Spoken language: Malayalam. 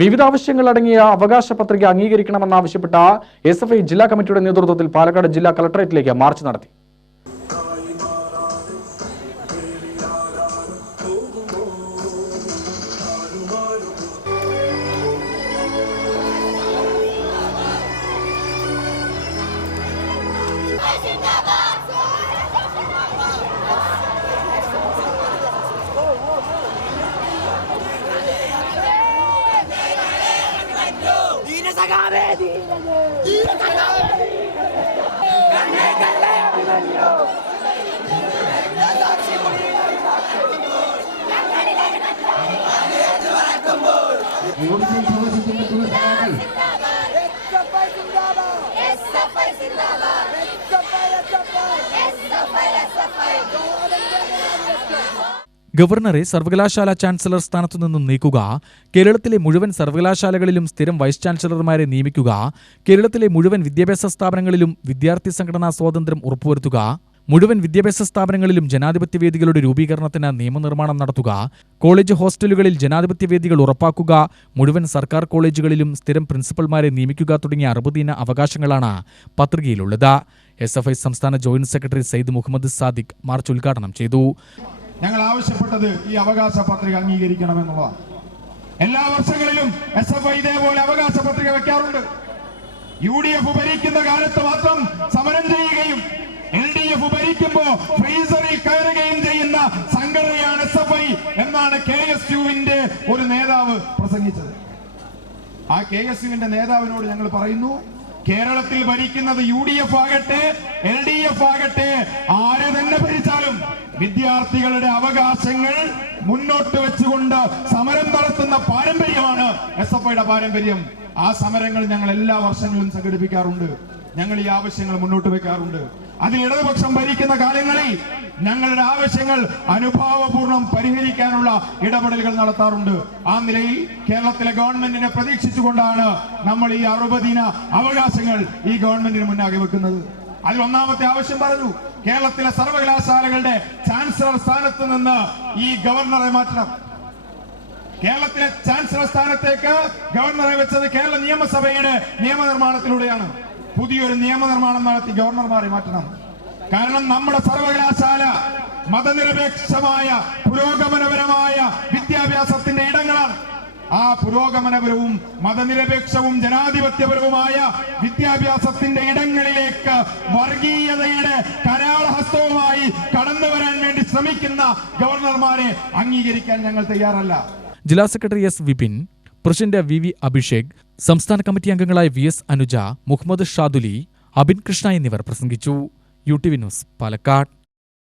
വിവിധ ആവശ്യങ്ങൾ അടങ്ങിയ അവകാശ പത്രിക അംഗീകരിക്കണമെന്നാവശ്യപ്പെട്ട SFI ജില്ലാ കമ്മിറ്റിയുടെ നേതൃത്വത്തിൽ പാലക്കാട് ജില്ലാ കളക്ടറേറ്റിലേക്ക് മാർച്ച് നടത്തി. ഗവർണറെ സർവകലാശാല ചാൻസലർ സ്ഥാനത്തു നിന്നും നീക്കുക, കേരളത്തിലെ മുഴുവൻ സർവകലാശാലകളിലും സ്ഥിരം വൈസ് ചാൻസലർമാരെ നിയമിക്കുക, കേരളത്തിലെ മുഴുവൻ വിദ്യാഭ്യാസ സ്ഥാപനങ്ങളിലും വിദ്യാർത്ഥി സംഘടനാ സ്വാതന്ത്ര്യം ഉറപ്പുവരുത്തുക, മുഴുവൻ വിദ്യാഭ്യാസ സ്ഥാപനങ്ങളിലും ജനാധിപത്യ വേദികളുടെ രൂപീകരണത്തിന് നിയമനിർമ്മാണം നടത്തുക, കോളേജ് ഹോസ്റ്റലുകളിൽ ജനാധിപത്യ വേദികൾ ഉറപ്പാക്കുക, മുഴുവൻ സർക്കാർ കോളേജുകളിലും സ്ഥിരം പ്രിൻസിപ്പൽമാരെ നിയമിക്കുക തുടങ്ങിയ 60 ഇന അവകാശങ്ങളാണ് പത്രികയിലുള്ളത്. SFI സംസ്ഥാന joint secretary Sayyid Muhammad Sadiq march ഉദ്ഘാടനം ചെയ്തു. ഞങ്ങൾ ആവശ്യപ്പെട്ടത് ഈ അവകാശ പത്രിക അംഗീകരിക്കണമെന്നുള്ളതാണ്. എല്ലാ വർഷങ്ങളിലും SFI ഇതേപോലെ അവകാശ പത്രിക വെക്കാറുണ്ട്. UDF ഭരിക്കുന്ന കാലത്ത് മാത്രം സമരം ചെയ്യുകയും LDF ഭരിക്കുമ്പോൾ ഫ്രീസറിൽ കയറുകയും ചെയ്യുന്ന സംഘടനയാണ് SFI എന്നാണ് KSUവിന്റെ ഒരു നേതാവ് പ്രസംഗിച്ചത്. ആ KSUവിന്റെ നേതാവിനോട് ഞങ്ങൾ പറയുന്നു, കേരളത്തിൽ ഭരിക്കുന്നത് UDF ആകട്ടെ LDF ആകട്ടെ ആര് തന്നെ ഭരിച്ചാലും വിദ്യാർത്ഥികളുടെ അവകാശങ്ങൾ മുന്നോട്ട് വെച്ചുകൊണ്ട് സമരം നടത്തുന്ന പാരമ്പര്യമാണ് SFIയുടെ പാരമ്പര്യം. ആ സമരങ്ങൾ ഞങ്ങൾ എല്ലാ വർഷങ്ങളിലും സംഘടിപ്പിക്കാറുണ്ട്. ഞങ്ങൾ ഈ ആവശ്യങ്ങൾ മുന്നോട്ട് വെക്കാറുണ്ട്. അതിൽ ഇടതുപക്ഷം ഭരിക്കുന്ന കാലങ്ങളിൽ ഞങ്ങളുടെ ആവശ്യങ്ങൾ അനുഭാവപൂർണ്ണം പരിഹരിക്കാനുള്ള ഇടപെടലുകൾ നടത്താറുണ്ട്. ആ നിലയിൽ കേരളത്തിലെ ഗവൺമെന്റിനെ പ്രതീക്ഷിച്ചുകൊണ്ടാണ് നമ്മൾ ഈ 60 ഇന അവകാശങ്ങൾ ഈ ഗവൺമെന്റിന് മുന്നാകെ വെക്കുന്നത്. അതിൽ ഒന്നാമത്തെ ആവശ്യം പറഞ്ഞു, കേരളത്തിലെ സർവകലാശാലകളുടെ ചാൻസലർ സ്ഥാനത്ത് നിന്ന് ഈ ഗവർണറെ മാറ്റണം. കേരളത്തിലെ ചാൻസലർ സ്ഥാനത്തേക്ക് ഗവർണറെ വെച്ചത് കേരള നിയമസഭയുടെ നിയമനിർമ്മാണത്തിലൂടെയാണ്. പുതിയൊരു നിയമനിർമ്മാണം നടത്തി ഗവർണർമാരെ മാറ്റണം. കാരണം നമ്മുടെ സർവകലാശാല മതനിരപേക്ഷമായ പുരോഗമനപരമായ വിദ്യാഭ്യാസത്തിന്റെ ഇടങ്ങളാണ്. ആ പുരോഗമനപരവും മതനിരപേക്ഷവും ജനാധിപത്യപരവുമായ വിദ്യാഭ്യാസത്തിന്റെ ഇടങ്ങളിലേക്ക് വർഗീയതയുടെ കരാളഹസ്തവുമായി കടന്നു വരാൻ വേണ്ടി ശ്രമിക്കുന്ന ഗവർണർമാരെ അംഗീകരിക്കാൻ ഞങ്ങൾ തയ്യാറല്ല. ജില്ലാ secretary S. Vipin, president VV. Abhishek, സംസ്ഥാന കമ്മിറ്റി അംഗങ്ങളായ VS. അനുജ, മുഹമ്മദ് ഷാദുലി, അബിൻ കൃഷ്ണ എന്നിവർ പ്രസംഗിച്ചു. UTV news, Palakkad.